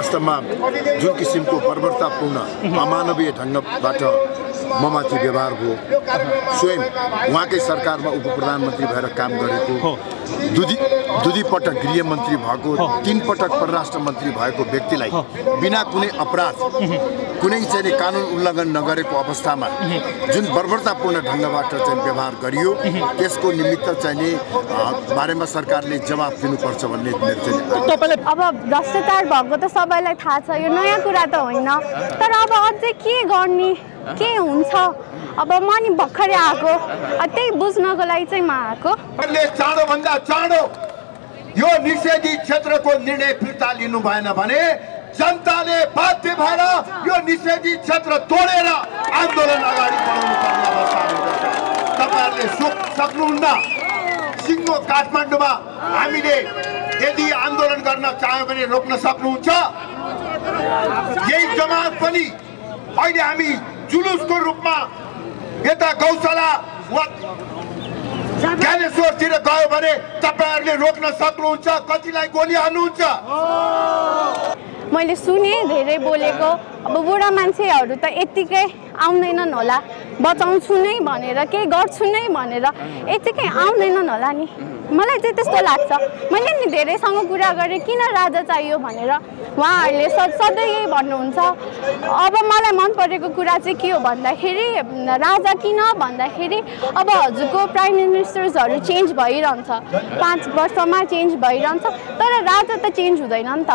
वास्तवमा जुन किसिमको बर्बरतापूर्ण अमानवीय ढङ्गबाट ममाथि व्यवहार भयो, स्वयं उहाँकै सरकारमा उप प्रधानमन्त्री भएर काम गरेको, दुई पटक गृहमन्त्री भएको, 3 पटक परराष्ट्र मन्त्री भएको व्यक्तिलाई बिना कुनै अपराध, कुनै चाहिँ कानुन उल्लङ्घन नगरेको अवस्थामा जुन बर्बरतापूर्ण ढङ्गबाट चाहिँ व्यवहार गरियो, त्यसको निमित्त चाहिँ बारेमा सरकारले जवाफ दिनुपर्छ भन्ने मेरो चाहिँ। अब भ्रष्टाचार भएको त सबैलाई थाहा छ, यो नयाँ कुरा त होइन, तर अब अझै के गर्ने, के हुन्छ, अब म नि भर्खरै आएको, त्यही बुझ्नको लागि चाहिँ म आएको। चाँडोभन्दा चाँडो यो निषेधित क्षेत्रको निर्णय फिर्ता लिनु भएन भने जनताले बाध्य भएर यो निषेधित क्षेत्र तोडेर आन्दोलन अगाडि बढाउनु पर्ने अवस्था हुँदछ। तपाईँहरूले सक्नुहुन्न, सिङ्गो काठमाडौँमा हामीले यदि आन्दोलन गर्न चाह्यो भने रोक्न सक्नुहुन्छ। यही जमात पनि अहिले हामी जुलुसको रूपमा यता गौशाला वा ज्ञानेश्वरतिर गयो भने तपाईँहरूले रोक्न सक्नुहुन्छ, कतिलाई गोली हाल्नुहुन्छ। मैले सुने धेरै बोलेको, अब बुढा मान्छेहरू त यत्तिकै आउँदैनन् होला, बचाउँछु नै भनेर, केही गर्छु नै भनेर यत्तिकै आउँदैनन् होला नि, मलाई चाहिँ त्यस्तो लाग्छ। मैले नि धेरैसँग कुरा गरेँ किन राजा चाहियो भनेर, उहाँहरूले सधैँ यही भन्नुहुन्छ। अब मलाई मन परेको कुरा चाहिँ के हो भन्दाखेरि, राजा किन भन्दाखेरि अब हजुरको प्राइम मिनिस्टर्सहरू चेन्ज भइरहन्छ, 5 वर्षमा चेन्ज भइरहन्छ, तर राजा त चेन्ज हुँदैन नि त।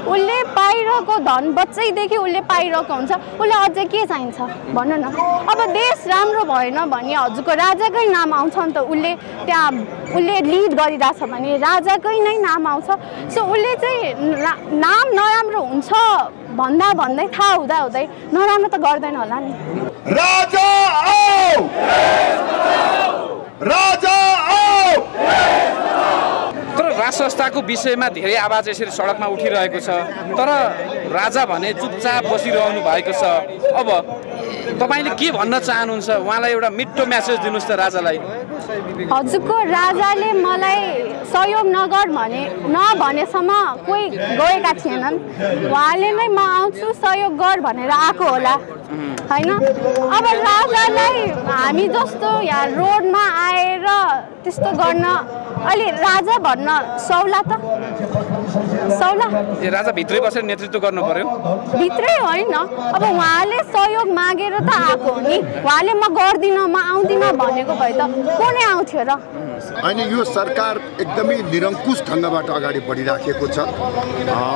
उसले पाइरहेको धन बच्चैदेखि उसले पाइरहेको हुन्छ, उसले अझै के चाहिन्छ भन्नु न। अब देश राम्रो भएन भने हजुरको राजाकै नाम आउँछ नि त, उसले त्यहाँ उसले लिड गरिरहेछ भने राजाकै नै नाम आउँछ। सो उसले चाहिँ नाम नराम्रो हुन्छ भन्दै थाहा हुँदै नराम्रो त गर्दैन होला नि। राजा आओ, राजा आओ। तर राज संस्थाको विषयमा धेरै आवाज यसरी सडकमा उठिरहेको छ, तर राजा भने चुपचाप बसिरहनु भएको छ। अब तपाईले के भन्न चाहनुहुन्छ, उहाँलाई एउटा मिठो मेसेज दिनुस् त राजालाई। हजुरको राजाले मलाई सहयोग नगर नभनेसम्म कोही गएका थिएनन्, उहाँले नै म आउँछु सहयोग गर भनेर आएको होला हैन। अब राजालाई हामी जस्तो यहाँ रोडमा आएर त्यस्तो गर्न अलि राजा भन्न सौला त सौला। राजा भित्रै बसेर नेतृत्व गर्नु पर्यो, भित्रै होइन। अब उहाँले सहयोग मागेर त आएको हो नि, उहाँले म गर्दिनँ म आउँदिनँ भनेको भए त को नै आउँथ्यो र। अनि यो सरकार एकदमै निरङ्कुश ढङ्गबाट अगाडि बढिराखेको छ।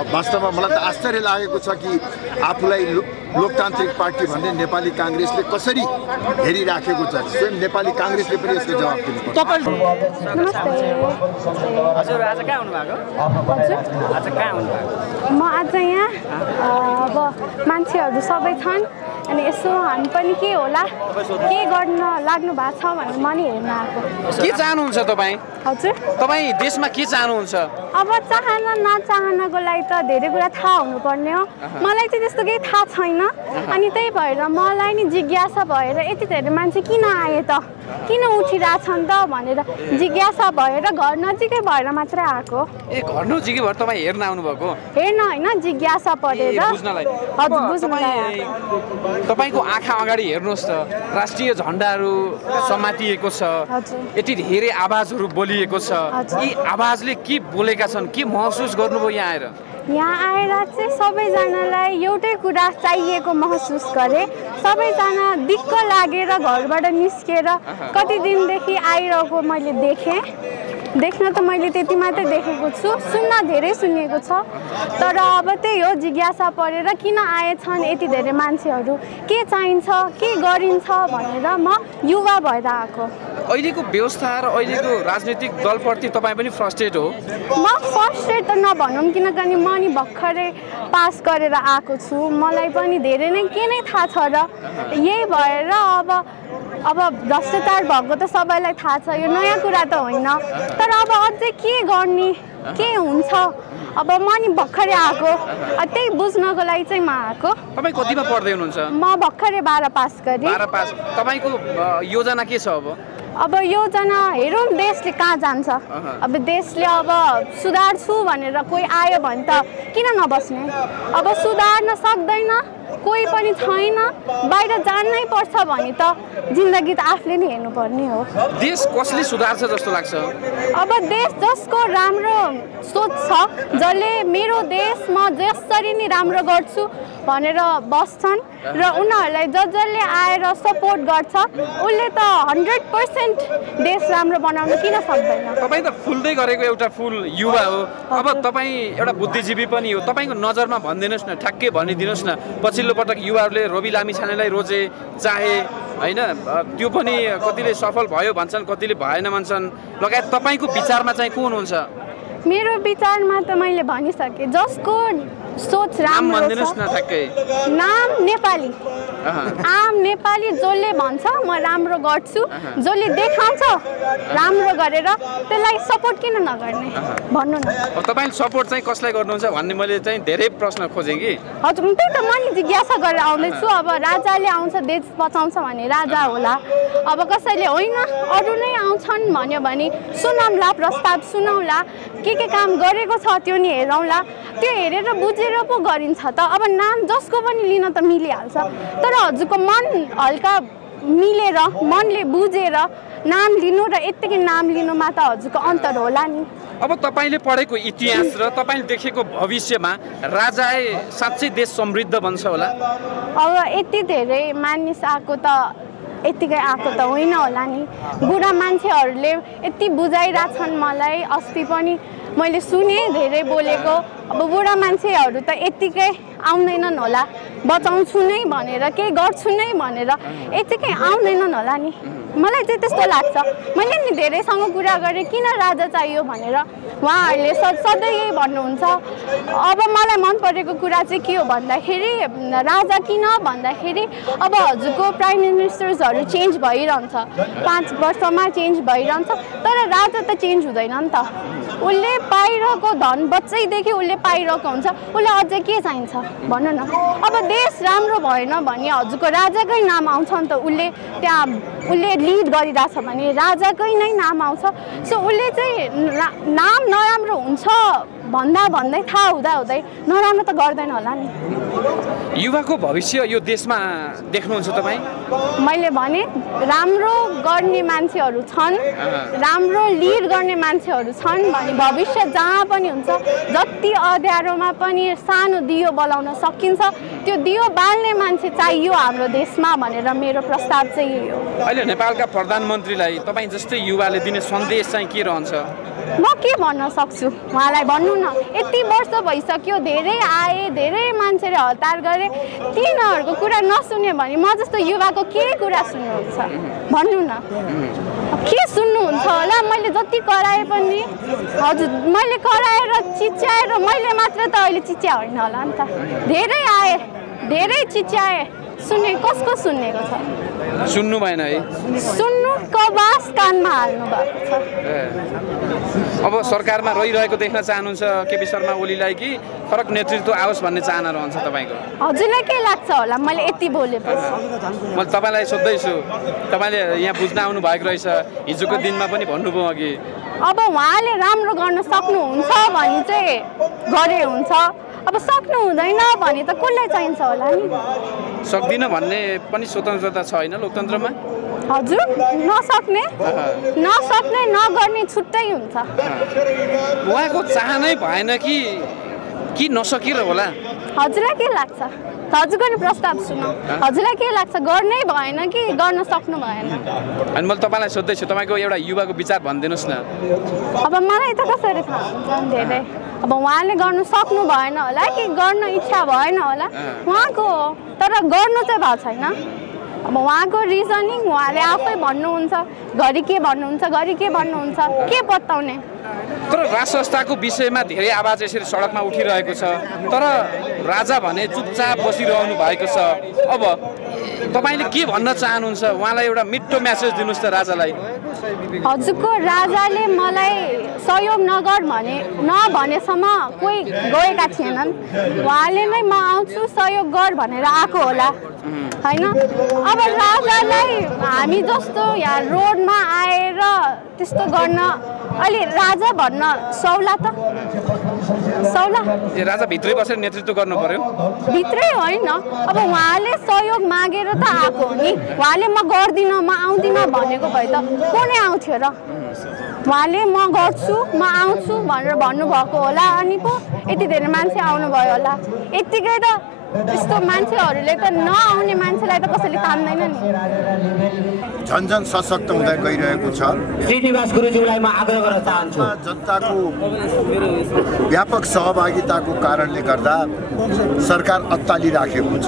वास्तवमा मलाई त आश्चर्य लागेको छ कि आफूलाई लोकतान्त्रिक पार्टी भन्ने नेपाली काङ्ग्रेसले कसरी हेरिराखेको छ। स्वयं नेपाली काङ्ग्रेसले पनि यसको जवाब दिनुपर्छ। हजुर आज कहाँ आउनुभएको? आज कहाँ आउनुभएको? म आज यहाँ अब मान्छेहरू सबै छन्, अनि यसो हामी पनि के होला के गर्न लाग्नु भएको छ भनेर म नि हेर्न आएको। के चाहनुहुन्छ तपाईँ? हजुर तपाईँ देशमा के चाहनुहुन्छ? अब चाहना नचाहनाको लागि त धेरै कुरा थाहा हुनुपर्ने हो, मलाई चाहिँ त्यस्तो केही थाहा छैन। अनि त्यही भएर मलाई नि जिज्ञासा भएर यति धेरै मान्छे किन आए त, किन उठिरहेछन् त भनेर जिज्ञासा भएर घर नजिकै भएर मात्रै आएको। ए घर नजिकै भएर तपाईँ हेर्न आउनुभएको? हेर्न होइन, जिज्ञासा परेर। बुझ्नलाई? हजुर बुझ्नलाई। तपाईको आँखा अगाडि हेर्नुहोस् त, राष्ट्रिय झन्डाहरू समातिएको छ, यति धेरै आवाजहरू बोलिएको छ। यी आवाजले के बोलेका छन्, के महसुस गर्नुभयो यहाँ आएर? यहाँ आएर चाहिँ सबैजनालाई एउटै कुरा चाहिएको महसुस गरेँ। सबैजना दिक्क लागेर घरबाट निस्केर कति दिनदेखि आइरहेको मैले देखेँ। देख्न त मैले त्यति मात्रै देखेको छु, सुन्न धेरै सुनेको छ, तर अब त्यही हो जिज्ञासा परेर किन आएछन् यति धेरै मान्छेहरू, के चाहिन्छ, के गरिन्छ भनेर म युवा भएर आएको। अहिलेको व्यवस्था र अहिलेको राजनीतिक दलप्रति तपाईँ पनि फ्रस्ट्रेट हो? म फ्रस्ट्रेट त नभनौँ, किनकि म नि भर्खरै पास गरेर आएको छु, मलाई पनि धेरै नै के नै थाहा छ र यही भएर अब अब भ्रष्टाचार भएको त सबैलाई थाहा छ, यो नयाँ कुरा त होइन। तर अब अझै के गर्ने, के हुन्छ, अब म नि भर्खरै आएको, त्यही बुझ्नको लागि चाहिँ म आएको। तपाईँ कतिमा पढ्दै हुनुहुन्छ? म भर्खरै 12 पास गरेँ। 12 पास। तपाईँको योजना के छ अब योजना हेरौँ देशले कहाँ जान्छ। अब देशले अब सुधार्छु भनेर कोही आयो भने त किन नबस्ने। अब सुधार्न सक्दैन, कोही पनि छैन, बाहिर जानै पर्छ भने त जिन्दगी त आफूले नै हेर्नुपर्ने हो। देश कसले सुधार्छ जस्तो लाग्छ? अब देश जसको राम्रो सोच छ, जसले मेरो देश म जसरी नै राम्रो गर्छु भनेर बस्छन् र उनीहरूलाई जसले आएर सपोर्ट गर्छ उसले त 100% देश राम्रो बनाउन किन सक्दैन। तपाईँ त फुल्दै गरेको एउटा फुल युवा हो। अब तपाईँ एउटा बुद्धिजीवी पनि हो। तपाईँको नजरमा भनिदिनुहोस् न, ठ्याक्कै भनिदिनुहोस् न, पछिल्लो पटक युवाहरूले रोबी लामिछानेलाई रोजे चाहे होइन, त्यो पनि कतिले सफल भयो भन्छन्, कतिले भएन भन्छन्, लगायत तपाईँको विचारमा चाहिँ को हुनुहुन्छ? मेरो विचारमा त मैले भनिसकेँ, जसको सोच राम्रो भनिदिनुहोस् न ठ्याक्कै। नाम नेपाली, आम नेपाली, जसले भन्छ म राम्रो गर्छु, जसले देखाउँछ राम्रो गरेर, त्यसलाई सपोर्ट किन नगर्ने भन्नु न। तपाईँले सपोर्ट चाहिँ कसलाई गर्नुहुन्छ भन्ने मैले चाहिँ धेरै प्रश्न खोजेँ कि। हजुर, त्यही त मैले जिज्ञासा गरेर आउँदैछु। अब राजाले आउँछ देश बचाउँछ भने राजा होला, अब कसैले होइन अरू नै आउँछन् भन्यो भने सुनौँला, प्रस्ताव सुनौँला, के काम गरेको छ त्यो नि हेरौँला। त्यो हेरेर बुझेर पो गरिन्छ त। अब नाम जसको पनि लिन त मिलिहाल्छ, तर हजुरको मन हल्का मिलेर, मनले बुझेर नाम लिनु र यत्तिकै नाम लिनुमा त हजुरको अन्तर होला नि। अब तपाईँले पढेको इतिहास र तपाईँले देखेको भविष्यमा राजा साँच्चै देश समृद्ध बन्छ होला? अब यति धेरै मानिस आएको त यतिकै आएको त होइन होला नि। बुढा मान्छेहरूले यति बुझाइरहेछन् मलाई, अस्ति पनि मैले सुने धेरै बोलेको। अब बुढा मान्छेहरू त यतिकै आउँदैनन् होला, बचाउँछु नै भनेर, केही गर्छु नै भनेर यतिकै आउँदैनन् होला नि। मलाई चाहिँ त्यस्तो लाग्छ। मैले नि धेरैसँग कुरा गरेँ किन राजा चाहियो भनेर, उहाँहरूले सधैँ यही भन्नुहुन्छ। अब मलाई मन परेको कुरा चाहिँ के हो भन्दाखेरि, राजा किन भन्दाखेरि अब हजुरको प्राइम मिनिस्टर्सहरू चेन्ज भइरहन्छ, 5 वर्षमा चेन्ज भइरहन्छ, तर राजा त चेन्ज हुँदैन नि त। उसले पाइरहेको धन बच्चैदेखि उसले पाइरहेको हुन्छ, उसलाई अझै के चाहिन्छ भन्नु न। अब देश राम्रो भएन भने हजुरको राजाकै नाम आउँछ नि त। उसले त्यहाँ उसले लिड गरिरहेछ भने राजाकै नै नाम आउँछ। सो उसले चाहिँ नाम नराम्रो हुन्छ भन्दै थाहा हुँदै नराम्रो त गर्दैन होला नि। युवाको भविष्य यो देशमा देख्नुहुन्छ तपाईँ? मैले भने राम्रो गर्ने मान्छेहरू छन्, राम्रो लिड गर्ने मान्छेहरू छन् भने भविष्य जहाँ पनि हुन्छ। जति अँध्यारोमा पनि सानो दियो बलाउन सकिन्छ, त्यो दियो बाल्ने मान्छे चाहियो हाम्रो देशमा भनेर मेरो प्रस्ताव चाहिँ यही हो। अहिले नेपालका प्रधानमन्त्रीलाई तपाईँ जस्तै युवाले दिने सन्देश चाहिँ के रहन्छ? म के भन्न सक्छु उहाँलाई भन्नु न। यति वर्ष भइसक्यो, धेरै आए, धेरै मान्छेले हतार गरे, तिनीहरूको कुरा नसुन्यो भने म जस्तो युवाको के कुरा सुन्नुहुन्छ भन्नु न। के सुन्नुहुन्छ होला? मैले जति कराए पनि, हजुर मैले कराएर चिच्याएर मैले मात्र त अहिले चिच्या होइन होला नि त। धेरै आए, धेरै चिच्याए, सुने कसको सुन्नेको छ? सुन्नु भएन है? सुन्नुको बास कानमा हाल्नु भएको छ। अब सरकारमा रहिरहेको देख्न चाहनुहुन्छ केपी शर्मा ओलीलाई कि फरक नेतृत्व आओस् भन्ने चाहना रहन्छ तपाईँको? हजुरलाई के लाग्छ होला मैले यति बोलेपछि? मैले तपाईँलाई सोध्दैछु, तपाईँले यहाँ बुझ्न आउनु भएको रहेछ, हिजोको दिनमा पनि भन्नुभयो अघि। अब उहाँले राम्रो गर्न सक्नुहुन्छ भने चाहिँ गरे हुन्छ, अब सक्नु हुँदैन भने त कसलाई चाहिन्छ होला नि? सक्दिन भन्ने पनि स्वतन्त्रता छ होइन लोकतन्त्रमा? हजुर, नसक्ने नगर्ने छुट्टै हुन्छ। उहाँको चाहनै भएन कि नसकेर होला? हजुरलाई के लाग्छ? हजुरको नि प्रस्ताव सुनौ। हजुरलाई के लाग्छ, गर्नै भएन कि गर्न सक्नु भएन? अनि मैले तपाईँलाई सोध्दैछु, तपाईँको एउटा युवाको विचार भनिदिनुहोस् न। अब मलाई त कसरी थाहा हुन्छ धेरै। अब उहाँले गर्नु सक्नु भएन होला कि गर्न इच्छा भएन होला उहाँको, तर गर्नु चाहिँ भएको छैन। अब उहाँको रिजनिङ उहाँले आफै भन्नुहुन्छ, घरि के भन्नुहुन्छ, के बताउने? तर राज संस्थाको विषयमा धेरै आवाज यसरी सडकमा उठिरहेको छ, तर राजा भने चुपचाप बसिरहनु भएको छ। अब तपाईले के भन्न चाहनुहुन्छ? उहाँलाई एउटा मिठो मेसेज दिनुस् त राजालाई। हजुरको राजाले मलाई सहयोग नगर नभनेसम्म कोही गएका थिएनन्। उहाँले नै म आउँछु सहयोग गर भनेर आएको होला हैन। अब राजालाई हामी जस्तो यहाँ रोडमा आएर त्यस्तो गर्न अलि राजा भन्न सौला त सौला राजा भित्रै बसेर नेतृत्व गर्नु पर्यो? भित्रै होइन, अब उहाँले सहयोग मागेर त आएको हो नि। उहाँले म गर्दिनँ म आउँदिनँ भनेको भए त को नै आउँथ्यो र? उहाँले म गर्छु म आउँछु भनेर भन्नुभएको होला, अनि पो यति धेरै मान्छे आउनुभयो होला। यत्तिकै त यस्तो मान्छेहरूले त नआउने मान्छेलाई त कसैले तान्दैन नि। झन् झन् सशक्त हुँदै गइरहेको छ। श्रीनिवास गुरुज्यूलाई म आग्रह गर्न चाहन्छु। जनताको व्यापक सहभागिताको कारणले गर्दा सरकार अत्तालिराखेको छ,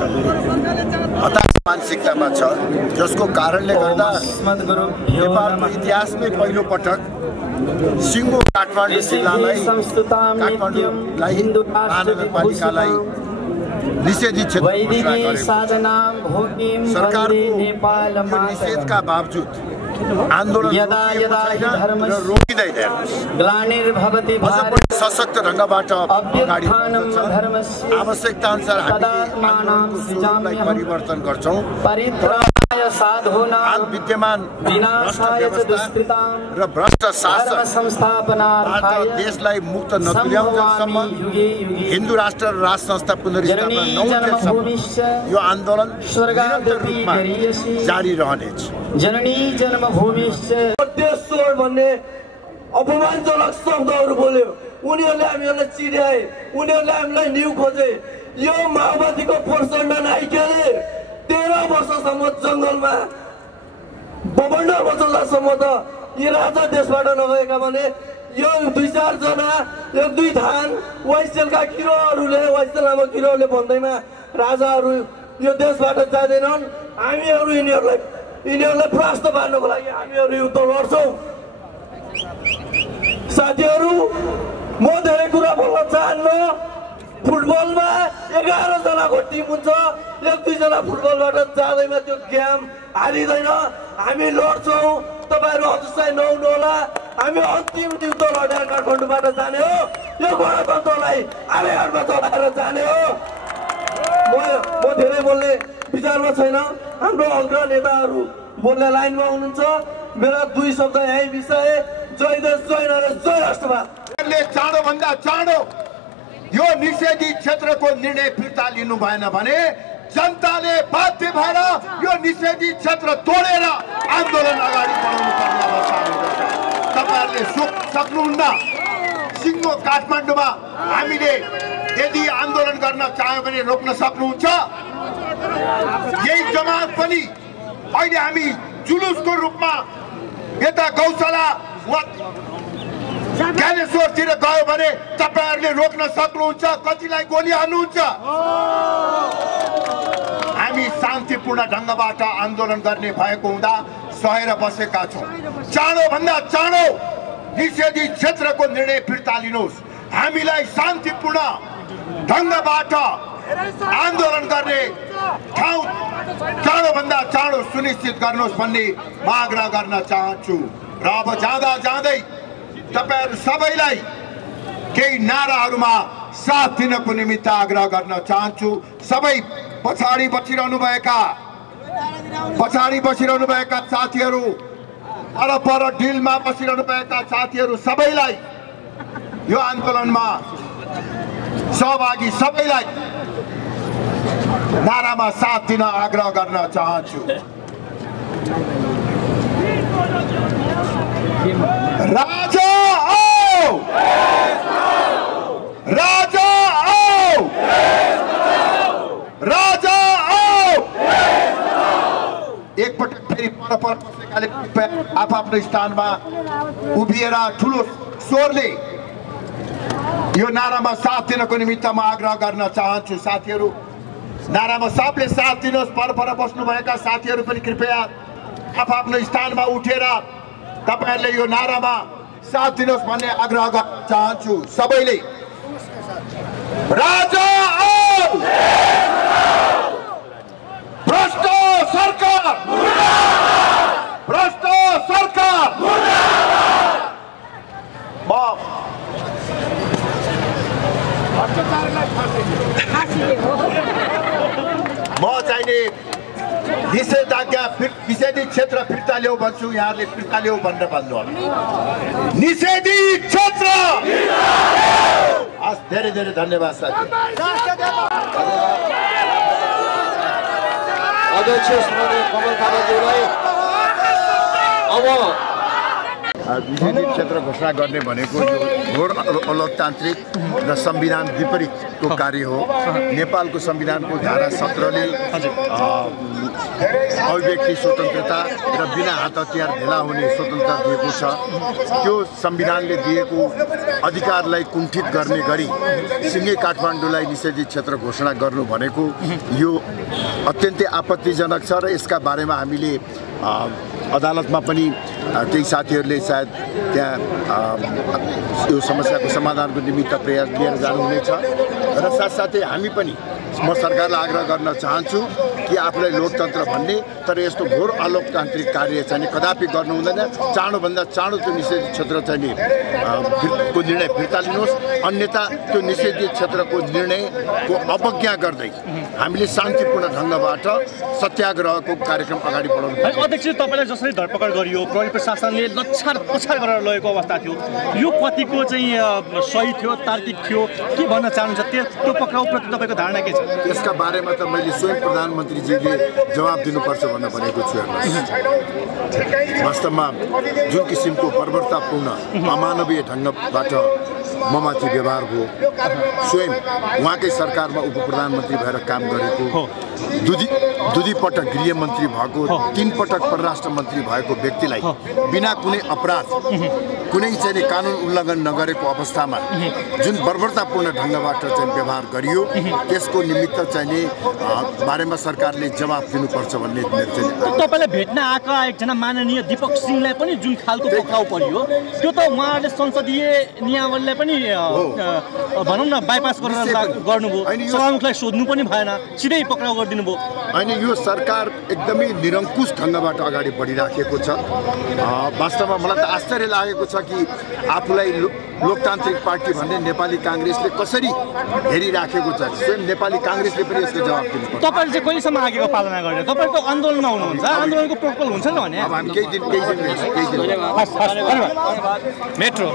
हताश मानसिकतामा छ, जसको कारणले गर्दा नेपालको इतिहासमै पहिलो पटक सिङ्गो काठमाडौँ जिल्लालाई महानगरपालिकालाई निषेधित क्षेत्र घोषणा गरेको सरकारको निषेधका बावजुद आन्दोलन रोकिँदैन, सशक्त ढङ्गबाट अगाडि आवश्यकता अनुसार हामी परिवर्तन गर्छौँ। हाल विद्यमान र भ्रष्ट शासन देशलाई मुक्त नतुल्याउँदासम्म हिन्दू राष्ट्र र राज संस्था पुनर्स्थापना नहुन्जेलसम्म यो आन्दोलन निरन्तर रूपमा जारी रहनेछ। जननी जन्मभूमि भन्ने अपमानजनक शब्दहरू बोल्यो। उनीहरूले हामीहरूलाई चिड्याए, उनीहरूले हामीलाई न्यु खोजे। यो माओवादीको प्रचण्ड नाइकेले 13 वर्षसम्म जङ्गलमा 52 वर्षसम्म त यी राजा देशबाट नगएका भने यो 2-4 जना 1-2 थान वाइसेलका किरोहरूले वाइसेल नामक किरोहरूले भन्दैमा राजाहरू यो देशबाट जाँदैनन्। हामीहरू यिनीहरूलाई परास्त पार्नको लागि हामीहरू युद्ध लड्छौँ। साथीहरू, म धेरै कुरा बोल्न चाहन्न। फुटबलमा 11 जनाको टिम हुन्छ, 1-2 जना फुटबलबाट जाँदैमा त्यो गेम हारिँदैन। हामी लड्छौँ, तपाईँहरू हतोत्साही नहुनु होला। हामी अन्तिम युद्ध लडेर काठमाडौँबाट जाने हो, यो गणतन्त्रलाई आवेगमा चलाएर जाने हो। म धेरै बोल्ने विचारमा छैन। हाम्रो अग्र नेताहरू बोल्ने लाइनमा हुनुहुन्छ। मेरा 2 शब्द यही विषय। जय देश, जय नरेश, जय राष्ट्रवाद। चाँडोभन्दा चाँडो यो निषेधित क्षेत्रको निर्णय फिर्ता लिनु भएन भने जनताले बाध्य भएर यो निषेधित क्षेत्र तोडेर आन्दोलन अगाडि बढाउनु पर्ने अवस्था हुँदछ। तपाईँहरूले सक्नुहुन्न। सिङ्गो काठमाडौँमा हामीले यदि आन्दोलन गर्न चाह्यो भने रोक्न सक्नुहुन्छ। यही जमात पनि अहिले हामी जुलुसको रूपमा यता गौशाला ज्ञानेश्वरतिर गयो भने तपाईँहरूले रोक्न सक्नुहुन्छ। कतिलाई गोली हाल्नुहुन्छ? हामी शान्तिपूर्ण ढङ्गबाट आन्दोलन गर्ने भएको हुँदा सहेर बसेका छौँ। चाँडोभन्दा चाँडो निषेधित क्षेत्रको निर्णय फिर्ता लिनुहोस्। हामीलाई शान्तिपूर्ण ढङ्गबाट आन्दोलन गर्ने ठाउँ चाँडोभन्दा चाँडो सुनिश्चित गर्नुहोस् भन्ने म आग्रह गर्न चाहन्छु। र अब जाँदा जाँदै तपाईहरु सबैलाई केही नाराहरूमा साथ दिनको निमित्त आग्रह गर्न चाहन्छु। सबै पछाडी बसिरहनु भएका साथीहरू, पर डिलमा बसिरहनु भएका साथीहरू सबैलाई यो आन्दोलनमा सहभागी सबैलाई नारामा साथ दिन आग्रह गर्न चाहन्छु। राजा आओ! राजा आओ! राजा आओ! एकपटक फेरि पर बसेकाले आफ्नो स्थानमा उभिएर ठुलो स्वरले यो नारामा साथ दिनको निमित्त म आग्रह गर्न चाहन्छु। साथीहरू, नारामा सबले साथ दिनुहोस्। पर बस्नुभएका साथीहरू पनि कृपया आफ्नो स्थानमा उठेर तपाईहरुले यो नारामा साथ दिनुहोस् भन्ने आग्रह गर्न चाहन्छु सबैले। राजा आओ, भ्रष्ट सरकार, भ्रष्ट सरकार। म चाहिने निषेधाज्ञा निषेधित क्षेत्र फिर्ता ल्याऊ भन्छु, यहाँहरूले फिर्ता ल्याऊ भनेर भन्नुहोला। निषेधित क्षेत्र हस्, धेरै धेरै धन्यवाद साथी। अध्यक्ष श्री कमल थापाज्यूलाई अब निषेधित क्षेत्र घोषणा गर्ने भनेको यो घोर अलोकतान्त्रिक र संविधान विपरीतको कार्य हो। नेपालको संविधानको धारा 17ले अभिव्यक्ति स्वतन्त्रता र बिना हात हतियार भेला हुने स्वतन्त्रता दिएको छ। त्यो संविधानले दिएको अधिकारलाई कुण्ठित गर्ने गरी सिङ्गे काठमाडौँलाई निषेधित क्षेत्र घोषणा गर्नु भनेको यो अत्यन्तै आपत्तिजनक छ र यसका बारेमा हामीले अदालतमा पनि केही साथीहरूले सायद त्यहाँ यो समस्याको समाधानको निमित्त प्रयास लिएर जानुहुनेछ र साथसाथै हामी पनि म सरकारलाई आग्रह गर्न चाहन्छु कि आफूलाई लोकतन्त्र भन्ने तर यस्तो घोर अलोकतान्त्रिक कार्य चाहिँ कदापि गर्नु हुँदैन। चाँडोभन्दा चाँडो त्यो निषेधित क्षेत्र चाहिँ को निर्णय फिर्ता लिनुहोस्, अन्यथा त्यो निषेधित क्षेत्रको निर्णयको अवज्ञा गर्दै हामीले शान्तिपूर्ण ढङ्गबाट सत्याग्रहको कार्यक्रम अगाडि बढाउनु। अध्यक्ष, तपाईँलाई जसरी धरपकड गरियो, प्रहरी प्रशासनले लच्छार पछाड गरेर लगेको अवस्था थियो, यो कतिको चाहिँ सही थियो, तार्किक थियो, के भन्न चाहनुहुन्छ? त्यो पक्राउप्रति तपाईँको धारणा के छ? यसका बारेमा त मैले स्वयं प्रधानमन्त्रीजीले जवाब दिनुपर्छ भनेर भनेको छु। हेर्नुहोस्, वास्तवमा जुन किसिमको बर्बरतापूर्ण अमानवीय ढङ्गबाट ममाथि व्यवहार भयो, स्वयं उहाँकै सरकारमा उप प्रधानमन्त्री भएर काम गरेको, दुई पटक गृहमन्त्री भएको, 3 पटक परराष्ट्र मन्त्री भएको व्यक्तिलाई बिना कुनै अपराध, कुनै चाहिँ कानुन उल्लङ्घन नगरेको अवस्थामा जुन बर्बरतापूर्ण ढङ्गबाट चाहिँ व्यवहार गरियो, त्यसको निमित्त चाहिँ बारेमा सरकारले जवाब दिनुपर्छ भन्ने मेरो चाहिँ। तपाईँलाई भेट्न आएका एकजना माननीय दीपक सिंहलाई पनि जुन खालको पक्राउ परियो, त्यो त उहाँहरूले संसदीय नियमावलीलाई पनि भनौँ न बाइपास गरेर गर्नुभयो, सभामुखलाई सोध्नु पनि भएन, सिधै पक्राउ गरिदिनु भयो। होइन, यो सरकार एकदमै निरङ्कुश ढङ्गबाट अगाडि बढिराखेको छ। वास्तवमा मलाई त आश्चर्य लागेको छ कि आफूलाई लोकतान्त्रिक पार्टी भन्ने नेपाली काङ्ग्रेसले कसरी हेरिराखेको छ। स्वयं नेपाली काङ्ग्रेसले पनि यसको जवाब दिनुपर्छ। तपाईँले चाहिँ कहिलेसम्म आगेको पालना गरेर तपाईँको आन्दोलनमा हुनुहुन्छ, आन्दोलनको प्रोटोकल हुन्छ नि भने अब हामी केही दिन मेट्रो